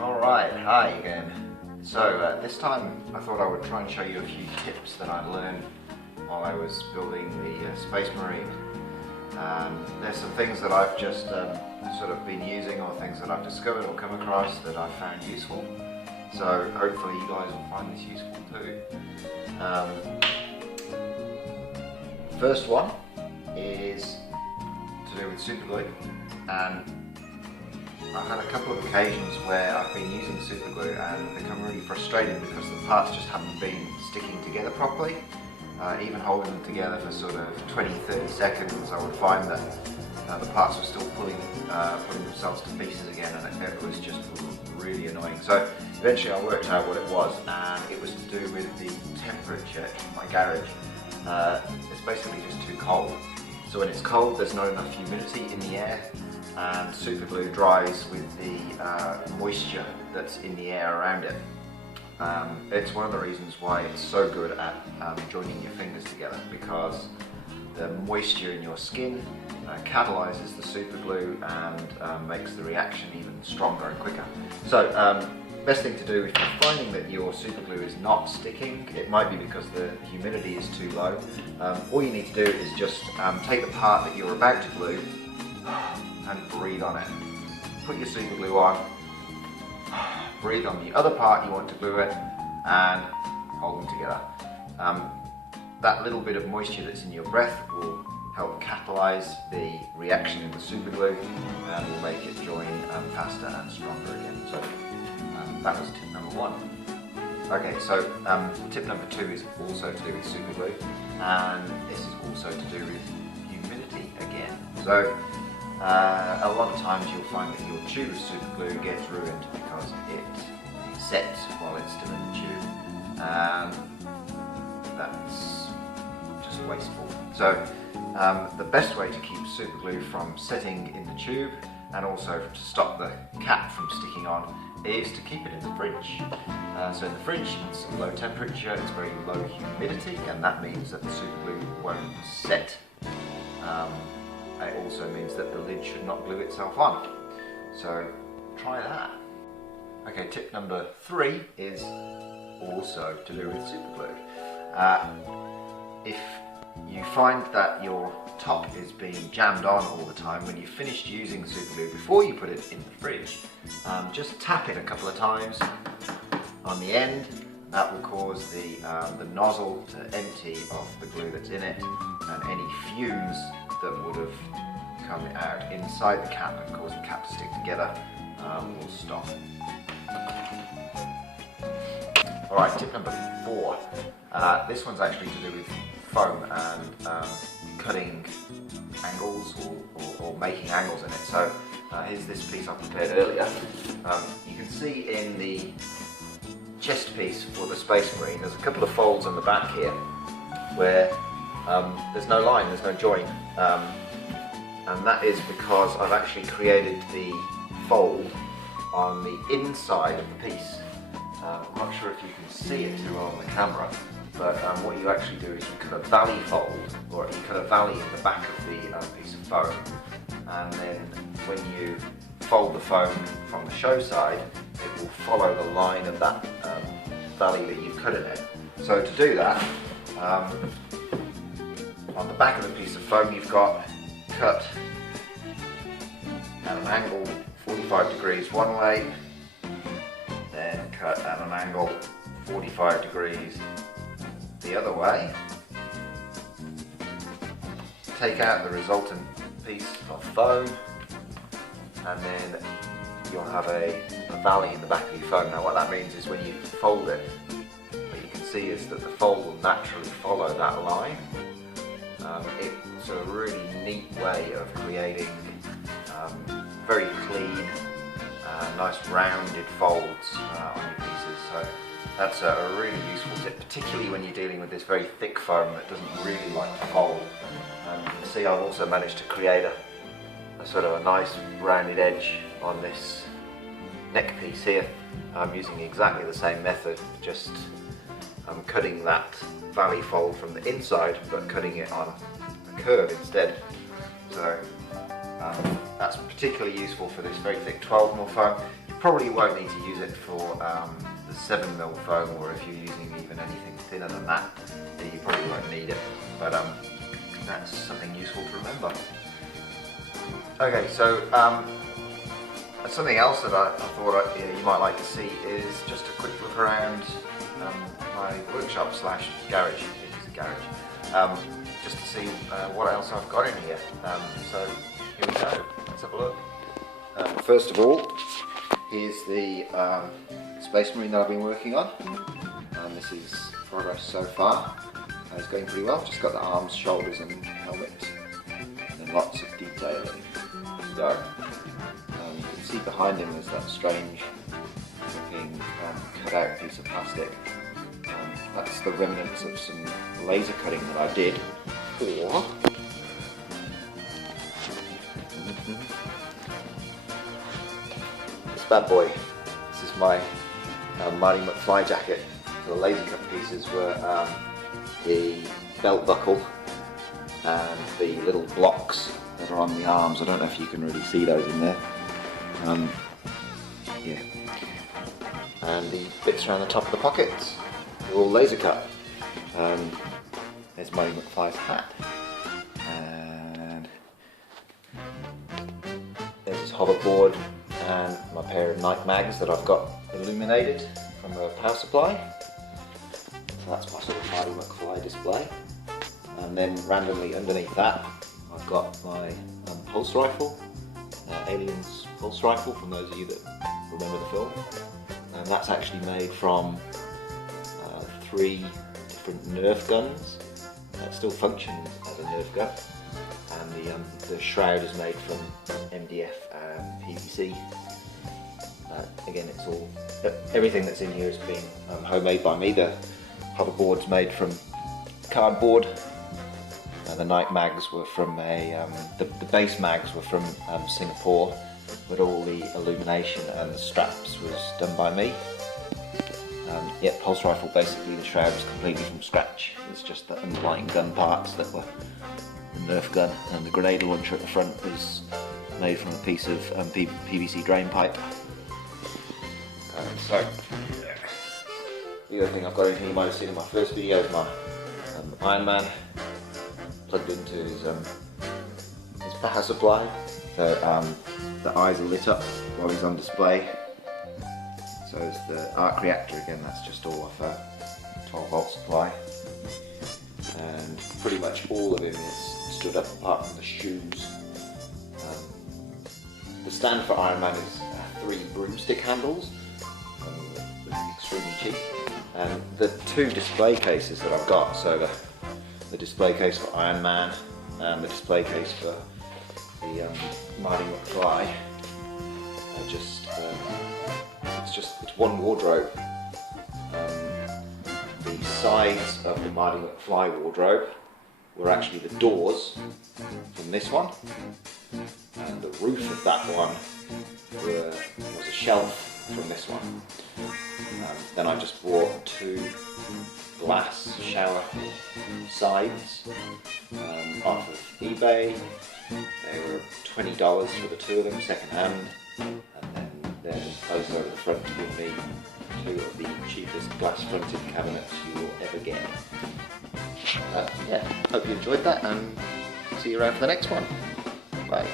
Alright, hi again. So this time I thought I would try and show you a few tips that I learned while I was building the Space Marine. There's some things that I've just sort of been using, or things that I've discovered or come across that I've found useful. So hopefully you guys will find this useful too. First one is to do with super glue, and I've had a couple of occasions where I've been using super glue and become really frustrated because the parts just haven't been sticking together properly. Even holding them together for sort of 20-30 seconds, I would find that the parts were still pulling themselves to pieces again, and it was just really annoying. So eventually I worked out what it was, and it was to do with the temperature in my garage. It's basically just too cold. So when it's cold, there's not enough humidity in the air, and super glue dries with the moisture that's in the air around it. It's one of the reasons why it's so good at joining your fingers together, because the moisture in your skin catalyzes the super glue and makes the reaction even stronger and quicker. So best thing to do if you're finding that your super glue is not sticking, it might be because the humidity is too low. All you need to do is just take the part that you're about to glue and breathe on it. Put your super glue on, breathe on the other part you want to glue it, and hold them together. That little bit of moisture that's in your breath will help catalyze the reaction in the super glue and will make it join faster and stronger again. So that was tip number one. Okay, so tip number two is also to do with super glue, and this is also to do with humidity again. So a lot of times you'll find that your tube of super glue gets ruined because it sets while it's still in the tube, and that's just wasteful. So the best way to keep super glue from setting in the tube, and also to stop the cap from sticking on, is to keep it in the fridge. So in the fridge it's low temperature, it's very low humidity, and that means that the super glue won't set. It also means that the lid should not glue itself on. So try that. Okay, tip number three is also to do with super glue. If you find that your top is being jammed on all the time when you've finished using super glue, before you put it in the fridge, just tap it a couple of times on the end. That will cause the nozzle to empty of the glue that's in it, and any fumes that would have come out inside the cap and caused the cap to stick together will stop. Alright, tip number four. This one's actually to do with foam and cutting angles or making angles in it. So here's this piece I prepared earlier. You can see in the chest piece for the Space Marine, there's a couple of folds on the back here where there's no line, there's no join, and that is because I've actually created the fold on the inside of the piece. I'm not sure if you can see it too well on the camera, but what you actually do is you cut a valley fold, or you cut a valley in the back of the piece of foam, and then when you fold the foam from the show side, it will follow the line of that valley that you've cut in it. So to do that, on the back of the piece of foam you've got cut at an angle 45 degrees one way, then cut at an angle 45 degrees the other way. Take out the resultant piece of foam, and then you'll have a valley in the back of your foam. Now what that means is when you fold it, what you can see is that the fold will naturally follow that line. It's a really neat way of creating very clean, nice rounded folds on your pieces. So that's a really useful tip, particularly when you're dealing with this very thick foam that doesn't really like to fold. You can see I've also managed to create a sort of a nice rounded edge on this neck piece here. I'm using exactly the same method, just I'm cutting that valley fold from the inside but cutting it on a curve instead. So That's particularly useful for this very thick 12mm foam. You probably won't need to use it for the 7mm foam, or if you're using even anything thinner than that, you probably won't need it. But that's something useful to remember. Okay, so something else that I thought you might like to see is just a quick look around my workshop slash garage. It is a garage. Just to see what else I've got in here. So here we go. Let's have a look. First of all, here's the Space Marine that I've been working on. This is progress so far. It's going pretty well. Just got the arms, shoulders, and helmet, and lots of detailing. So you can see behind him there's that strange looking cut out piece of plastic. That's the remnants of some laser cutting that I did. Or this bad boy. This is my Marty McFly jacket. So the laser cut pieces were the belt buckle and the little blocks that are on the arms. I don't know if you can really see those in there. Yeah. And the bits around the top of the pockets, they're all laser cut. There's Marty McFly's hat. And there's his hoverboard and my pair of night mags that I've got illuminated from a power supply. So that's my sort of Marty McFly display. And then randomly underneath that, I've got my pulse rifle, Aliens pulse rifle, from those of you that remember the film. And that's actually made from 3 different Nerf guns. It still functions as a Nerf gun. And the shroud is made from MDF and PVC. Again, it's all, everything that's in here has been homemade by me. The hoverboard's made from cardboard. The night mags were from the base mags were from Singapore, but all the illumination and the straps was done by me. Yet pulse rifle, basically the shroud was completely from scratch. It's just the underlying gun parts that were the Nerf gun, and the grenade launcher at the front was made from a piece of PVC drain pipe. So the other thing I've got in here, you might have seen in my first video, is my Iron Man plugged into his power supply. So the eyes are lit up while he's on display. So is the arc reactor. Again, that's just all off a 12-volt supply. And pretty much all of him is stood up apart from the shoes. The stand for Iron Man is 3 broomstick handles, extremely cheap. And the 2 display cases that I've got, so the display case for Iron Man and the display case for the Marty McFly, are just it's one wardrobe. The sides of the Marty McFly wardrobe were actually the doors from this one, and the roof of that one was a shelf from this one. Then I just bought 2 glass shower sides off of eBay. They were $20 for the 2 of them, second hand, and then they're just placed over the front to give me 2 of the cheapest glass fronted cabinets you will ever get. Yeah, hope you enjoyed that, and see you around for the next one. Bye.